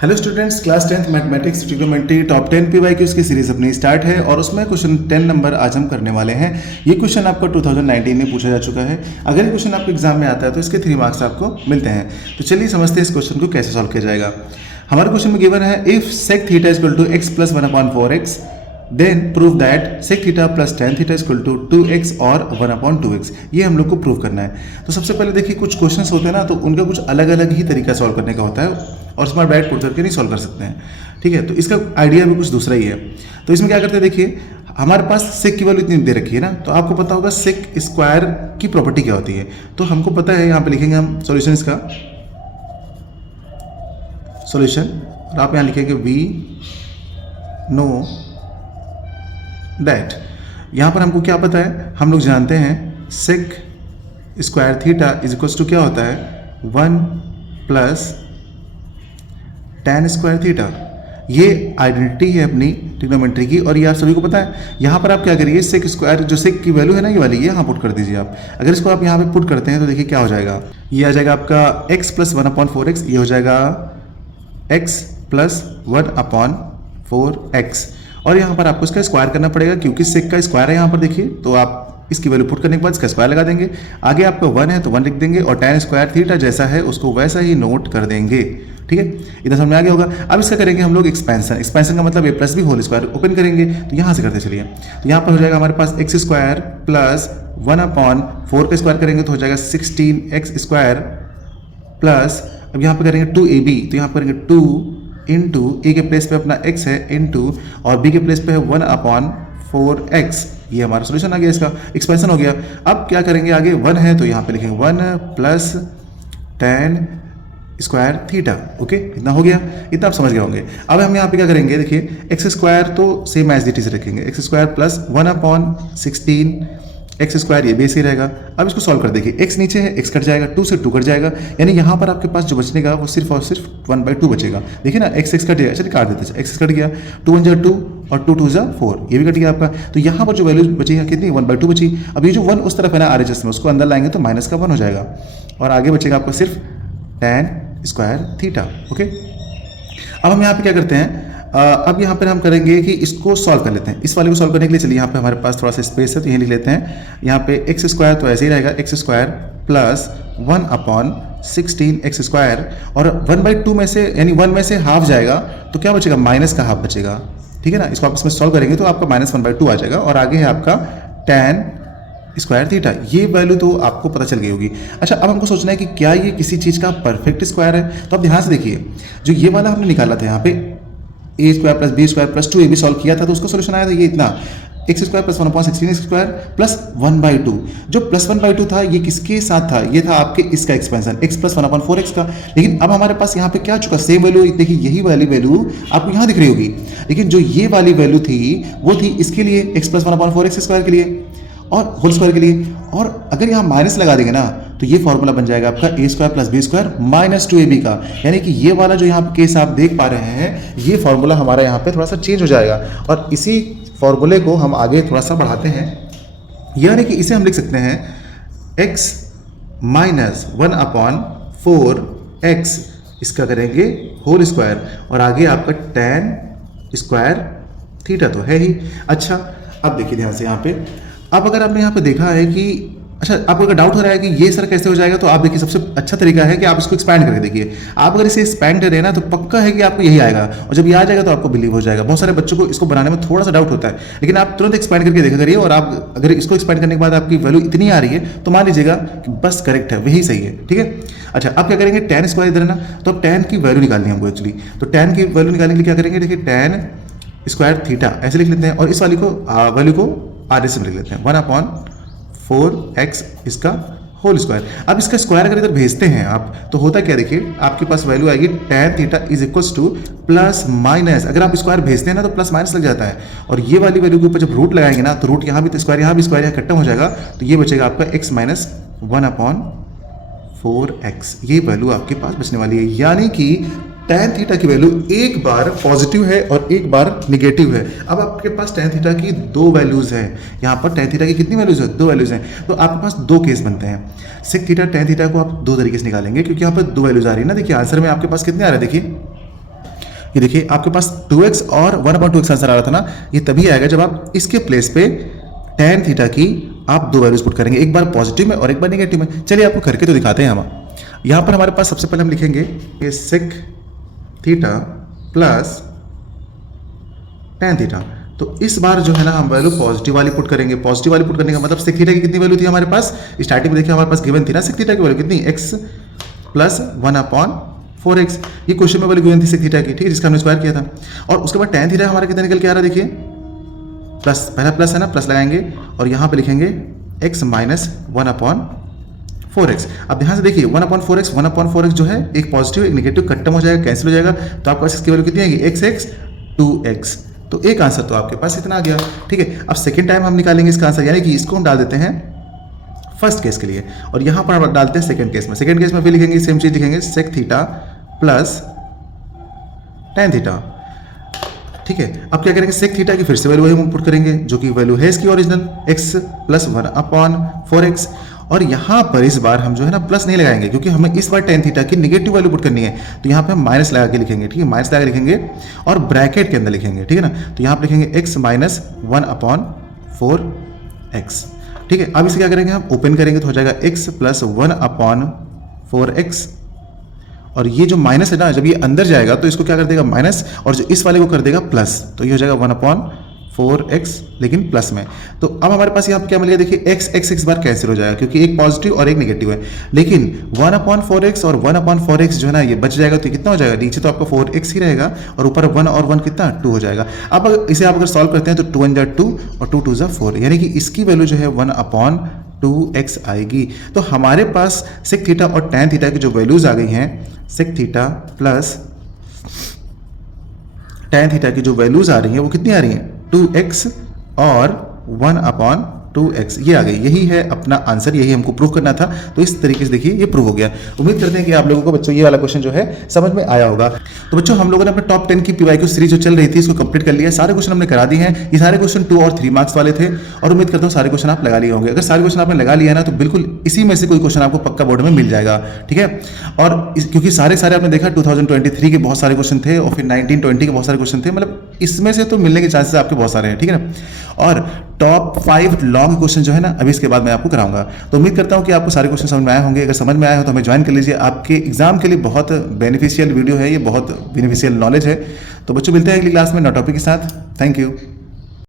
Hello students, class 10th mathematics trigonometry top 10 PYQs की series अपनी start है और उसमें क्वेश्चन 10 नंबर आज हम करने वाले हैं। ये क्वेश्चन आपको 2019 में पूछा जा चुका है। अगर ये क्वेश्चन आपको एग्जाम में आता है तो इसके 3 मार्क्स आपको मिलते हैं। तो चलिए समझते हैं इस क्वेश्चन को कैसे सॉल्व किया जाएगा। हमारे क्वेश्चन में गिवन है if sec theta is equal to x plus 1/4x then prove that sec theta plus tan theta is equal to 2x और 1/2x। ये हम लोग को प्रूव करना है। तो सबसे पहले देखिए, कुछ क्वेश्चंस होते हैं ना, तो उनका कुछ अलग अलग ही तरीका सॉल्व करने का होता है और स्मार्ट ब्राइट पुट करके नहीं सॉल्व कर सकते हैं। ठीक है, तो इसका आइडिया भी कुछ दूसरा ही है। तो इसमें क्या करते हैं, देखिए हमारे पास सेक की वैल्यू इतनी दे रखी है ना, तो आपको पता होगा सेक स्क्वायर की प्रॉपर्टी क्या होती है। तो हमको पता है, यहाँ पे लिखेंगे हम सॉल्यूशन इसका सॉल्यूशन, और आप यहाँ लिखेंगे वी नो दैट। यहाँ पर हमको क्या पता है, हम लोग जानते हैं sec square theta is equals to क्या होता है 1 प्लस tan स्क्वायर थीटा। ये आइडेंटिटी है अपनी ट्रिग्नोमेट्री की और ये आप सभी को पता है। यहाँ पर आप क्या करिए, सेक स्क्वायर जो सेक की वैल्यू है ना, ये वाली, ये यहाँ पुट कर दीजिए आप। अगर इसको आप यहाँ पे पुट करते हैं तो देखिए क्या हो जाएगा, ये आ जाएगा आपका x प्लस 1/4x, ये हो जाएगा x प्लस 1/4x, और यहाँ पर आपको इसका स्क्वायर करना पड़ेगा क्योंकि सेक का स्क्वायर है यहाँ पर। देखिए तो आप इसकी वैल्यू पुट करने के बाद इसका स्क्वायर लगा देंगे। आगे आपका 1 है तो 1 लिख देंगे और tan स्क्वायर थीटा जैसा है उसको वैसा ही नोट कर देंगे। ठीक है, इधर समझ में आ गया होगा। अब इसका करेंगे हम लोग एक्सपेंशन। एक्सपेंशन का मतलब a plus B whole square open करेंगे, तो यहाँ से करते चलिए। तो यहाँ पर हो जाएगा हमारे पास एक्स स्क्वायर प्लस 1/4 का स्क्वायर करेंगे तो हो जाएगा 16x स्क्वायर प्लस, अब यहाँ पर करेंगे 2ab, तो यहाँ पर करेंगे 2 इंटू ए के प्लेस पे अपना x है इंटू और b के प्लेस पे है 1/4x। ये हमारा सोल्यूशन आ गया, इसका एक्सपेंशन हो गया। अब क्या करेंगे, आगे 1 है तो यहाँ पे लिखेंगे 1 plus tan square theta. Okay, इतना हो गया, इतना आप समझ गए होंगे। अब हम यहाँ पे क्या करेंगे, देखिए एक्स स्क्वायर तो सेम एज इट इज रखेंगे, x square plus 1/16 x square, ये बेस ही रहेगा। अब इसको सॉल्व कर देखिए, एक्स नीचे है, एक्स कट जाएगा, 2 से 2 कट जाएगा, यानी यहाँ पर आपके पास जो बचने का वो सिर्फ और सिर्फ 1/2 बचेगा। देखिए ना, एक्स कट जाएगा, चलिए काट देते हैं, एक्स कट गया, 2 1 2 और 2 2 4, ये भी कट गया आपका। तो यहाँ पर जो वैल्यू बची है कितनी, 1/2 बची। अब ये जो 1 उस तरफ है ना आरएचएस में, उसको अंदर लाएंगे तो माइनस का 1 हो जाएगा और आगे बचेगा आपका सिर्फ tan स्क्वायर थीटा। ओके, अब हम यहाँ पे क्या करते हैं, अब यहाँ पर हम करेंगे कि इसको सॉल्व कर लेते हैं। इस वाले को सॉल्व करने के लिए चलिए यहाँ पे हमारे पास थोड़ा सा स्पेस है तो यही लिख लेते हैं। यहाँ पे एक्स स्क्वायर तो ऐसे ही रहेगा, x square plus 1/16 x square, और 1/2 में से यानी 1 में से हाफ जाएगा तो क्या बचेगा, माइनस का हाफ बचेगा। ठीक है ना, इसको आप इसमें सॉल्व करेंगे तो आपका -1/2 आ जाएगा और आगे है आपका tan स्क्वायर थीटा। ये वैल्यू तो आपको पता चल गई होगी। अच्छा, अब हमको सोचना है कि क्या ये किसी चीज़ का परफेक्ट स्क्वायर है। तो आप ध्यान से देखिए, जो ये वाला हमने निकाला था यहाँ पे a square plus B square plus 2ab solve किया था तो उसका सोल्यूशन आया था ये इतना, x square plus 1/16 square plus 1/2। जो प्लस 1/2 था ये किसके साथ था, ये था आपके इसका एक्सपेंशन x प्लस 1/4x का। लेकिन अब हमारे पास यहाँ पे क्या चुका, सेम वैल्यू, देखिए यही वाली वैल्यू आपको यहाँ दिख रही होगी, लेकिन जो ये वाली वैल्यू थी वो थी इसके लिए x प्लस 1/4x स्क्वायर के लिए और होल स्क्वायर के लिए। और अगर यहाँ माइनस लगा देंगे ना तो ये फॉर्मूला बन जाएगा आपका a square plus B square minus 2ab का। यानी कि ये वाला जो यहाँ पे केस आप देख पा रहे हैं, ये फॉर्मूला हमारा यहाँ पे थोड़ा सा चेंज हो जाएगा और इसी फॉर्मूले को हम आगे थोड़ा सा बढ़ाते हैं। यानी कि इसे हम लिख सकते हैं x माइनस 1/4x, इसका करेंगे होल स्क्वायर और आगे आपका tan स्क्वायर थीटा तो है ही। अच्छा, अब देखिए ध्यान से यहाँ पे, अब अगर आपने यहाँ पे देखा है कि, अच्छा आपको अगर डाउट हो रहा है कि ये सर कैसे हो जाएगा, तो आप देखिए सबसे अच्छा तरीका है कि आप इसको एक्सपैंड करके देखिए। आप अगर इसे एक्सपैंड करें ना तो पक्का है कि आपको यही आएगा, और जब ये आ जाएगा तो आपको बिलीव हो जाएगा। बहुत सारे बच्चों को इसको बनाने में थोड़ा सा डाउट होता है, लेकिन आप तुरंत एक्सपैंड करके देखा करिए, और आप अगर इसको एक्सपैंड करने के बाद आपकी वैल्यू इतनी आ रही है तो मान लीजिएगा कि बस करेक्ट है, वही सही है। ठीक है, अच्छा अब क्या करेंगे, tan स्क्वायर इधर है ना, तो अब tan की वैल्यू निकालनी है हमको एक्चुअली। तो tan की वैल्यू निकालने के लिए क्या करेंगे, देखिए tan स्क्वायर थीटा ऐसे लिख लेते हैं और इस वाली को वैल्यू को आधे से लिख लेते हैं 1/4x इसका होल स्क्वायर। अब इसका स्क्वायर अगर इधर भेजते हैं आप तो होता क्या, देखिए आपके पास वैल्यू आएगी tan theta is equals two plus minus, अगर आप स्क्वायर भेजते हैं ना तो प्लस माइनस लग जाता है, और ये वाली वैल्यू के ऊपर जब रूट लगाएंगे ना तो रूट यहाँ भी तो स्क्वायर, यहाँ भी स्क्वायर, यहाँ खत्म हो जाएगा, तो ये बचेगा आपका x माइनस 1/4x। ये वैल्यू आपके पास बचने वाली है। यानी कि tan थीटा की वैल्यू एक बार पॉजिटिव है और एक बार निगेटिव है। अब आपके पास tan थीटा की 2 वैल्यूज हैं, यहाँ पर tan थीटा की कितनी वैल्यूज है, 2 वैल्यूज हैं। तो आपके पास 2 केस बनते हैं। सेक थीटा tan थीटा को आप 2 तरीके से निकालेंगे क्योंकि यहाँ पर 2 वैल्यूज आ रही है ना। देखिए आंसर में आपके पास कितने आ रहे हैं, देखिए ये देखिए आपके पास 2x और 1/2x आंसर आ रहा था ना, ये तभी आएगा जब आप इसके प्लेस पे tan थीटा की आप दो वैल्यूज पुट करेंगे, एक बार पॉजिटिव में और एक बार नेगेटिव में। चलिए आपको करके तो दिखाते हैं हम। यहाँ पर हमारे पास सबसे पहले हम लिखेंगे ये sec theta plus tan theta. तो इस बार जो है ना हम वैल्यू पॉजिटिव वाली पुट करेंगे। पॉजिटिव वाली पुट करने का मतलब sec थीटा की कितनी वैल्यू थी हमारे पास, स्टार्टिंग में देखिए हमारे पास गिवन थी ना sec थीटा की वैल्यू कितनी, x प्लस 1/4x। ये क्वेश्चन में वैल्यू गिवन थी sec थीटा की, ठीक है, जिसका हमने स्क्वायर किया था। और उसके बाद tan थीटा हमारा कितना निकल के आ रहा है, देखिए प्लस, पहला प्लस है ना, प्लस लगाएंगे और यहाँ पे लिखेंगे x माइनस 1/4x। अब ध्यान से देखिए 1/4x जो है एक पॉजिटिव एक नेगेटिव कट्टम हो जाएगा, कैंसिल हो जाएगा, तो आपके पास इसकी वैल्यू कितनी आएगी, x 2x। तो एक आंसर तो आपके पास इतना आ गया, ठीक है। अब सेकेंड टाइम हम निकालेंगे इसका आंसर, यानी कि इसको हम डाल देते हैं फर्स्ट केस के लिए और यहाँ पर हम डालते हैं सेकेंड केस में। सेकेंड केस में फिर लिखेंगे सेम चीज, लिखेंगे sec theta plus tan theta, ठीक है। अब क्या करेंगे, sec थीटा की फिर से वैल्यू वही हम पुट करेंगे जो कि वैल्यू है इसकी ओरिजिनल, x प्लस 1/4x। और यहाँ पर इस बार हम जो है ना प्लस नहीं लगाएंगे क्योंकि हमें इस बार tan थीटा की नेगेटिव वैल्यू पुट करनी है, तो यहाँ पे हम माइनस लगा के लिखेंगे, ठीक है, माइनस लगा के लिखेंगे और ब्रैकेट के अंदर लिखेंगे, ठीक है ना। तो यहाँ पे लिखेंगे x माइनस 1/4x, ठीक है। अब इसे क्या करेंगे, हम ओपन करेंगे तो हो जाएगा x प्लस 1/4x। और ये जो माइनस है ना, जब ये अंदर जाएगा तो इसको क्या कर देगा माइनस, और जो इस वाले को कर देगा प्लस, तो ये हो जाएगा 1/4x लेकिन प्लस में। तो अब हमारे पास यहाँ पे क्या मिलेगा, देखिए x इस बार कैंसिल हो जाएगा क्योंकि एक पॉजिटिव और एक नेगेटिव है, लेकिन 1/4x और 1/4x जो है ना ये बच जाएगा, तो कितना हो जाएगा, नीचे तो आपका 4x ही रहेगा और ऊपर 1 और 1 कितना 2 हो जाएगा। अब इसे आप अगर सॉल्व करते हैं तो 2 × 2 और 2 × 4, यानी कि इसकी वैल्यू जो है 1/2x आएगी। तो हमारे पास sec थीटा और tan थीटा की जो वैल्यूज आ गई हैं, sec theta plus tan theta की जो वैल्यूज आ रही हैं वो कितनी आ रही हैं, 2x और 1/2x, ये आ गई। यही है अपना आंसर, यही हमको प्रूव करना था। तो इस तरीके से देखिए ये प्रूव हो गया। उम्मीद करते हैं कि आप लोगों को बच्चों ये वाला क्वेश्चन जो है समझ में आया होगा। तो बच्चों हम लोगों ने अपने टॉप 10 की PYQ सीरीज जो चल रही थी इसको कंप्लीट कर लिया, सारे क्वेश्चन हमने करा दिए हैं। ये सारे क्वेश्चन 2 और 3 मार्क्स वाले थे और उम्मीद करता हूँ सारे क्वेश्चन आप लगा लिए होंगे। अगर सारे क्वेश्चन आपने लगा लिया ना तो बिल्कुल इसी में से कोई क्वेश्चन आपको पक्का बोर्ड में मिल जाएगा, ठीक है। और क्योंकि सारे आपने देखा 2023 के बहुत सारे क्वेश्चन थे और फिर 1920 के बहुत सारे क्वेश्चन थे, मतलब इसमें से तो मिलने के चांसेस आपके बहुत सारे हैं, ठीक है ना। और टॉप 5 लॉन्ग क्वेश्चन जो है ना अभी इसके बाद मैं आपको कराऊंगा। तो उम्मीद करता हूं कि आपको सारे क्वेश्चन समझ में आए होंगे। अगर समझ में आए हो तो हमें ज्वाइन कर लीजिए, आपके एग्जाम के लिए बहुत बेनिफिशियल वीडियो है ये, बहुत बेनिफिशियल नॉलेज है। तो बच्चों मिलते हैं अगली क्लास में नए टॉपिक के साथ। Thank you.